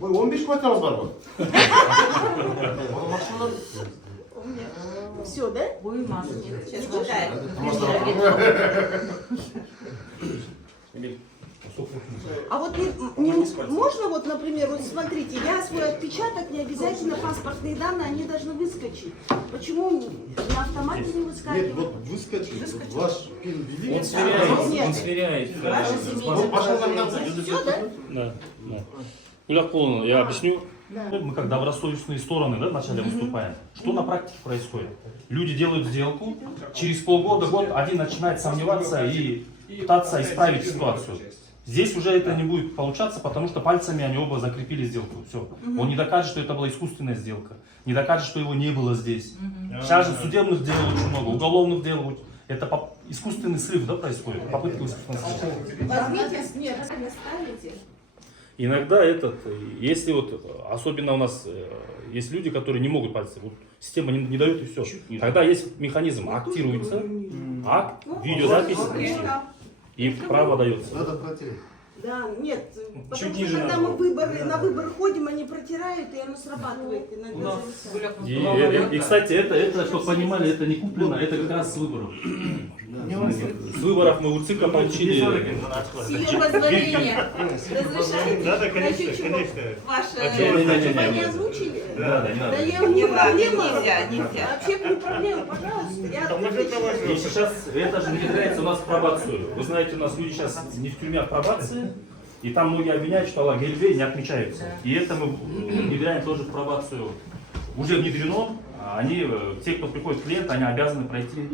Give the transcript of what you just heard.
Ой, 15 квартираныз бар ғой? Оның машиналар... Все, да? Буймасы. Не читает. А вот можно вот, например, вот смотрите, я свой отпечаток, не обязательно паспортные данные, они должны выскочить. Почему на автомате не выскакивает? Нет, вот выскочит, ваш пин ввели. Он сверяет. Ваша семья. Все, да? Да, да. Гуляк, я объясню. Мы как добросовестные стороны, да, вначале выступаем. Что на практике происходит? Люди делают сделку, через полгода, год один начинает сомневаться и пытаться исправить ситуацию. Здесь уже это не будет получаться, потому что пальцами они оба закрепили сделку. Все. Он не докажет, что это была искусственная сделка. Не докажет, что его не было здесь. Сейчас же судебных дел очень много, уголовных дел. Это искусственный срыв, да, происходит? Попытка искусственного срыва. Возьмите, нет, ставите. Иногда если вот, особенно у нас есть люди, которые не могут пальцы, вот, система не дает и все. Тогда есть механизм, актируется, видеозапись и право дается. Надо протереть. Да, нет, потому Чуть ниже что когда надо. мы на выбор ходим, они протирают, и оно срабатывает иногда зависает. И, кстати, это, чтобы понимали, это не куплено, это как раз с выборов. С выборов мы у ЦИКа получили. Сие позволение. Разрешаете? Да, конечно, Значит, чего? конечно. Ваше Не, не озвучили? Да, не надо. Да я не проблема. Нельзя. Вообще не проблема, пожалуйста. Я И сейчас это же внедряется у нас в пробацию. Вы знаете, у нас люди сейчас не в тюрьме, а в пробации. И там многие обвиняют, что ГЛВ не отмечаются. И это мы внедряем тоже в пробацию. Уже внедрено. Они, те, кто приходит клиент, они обязаны пройти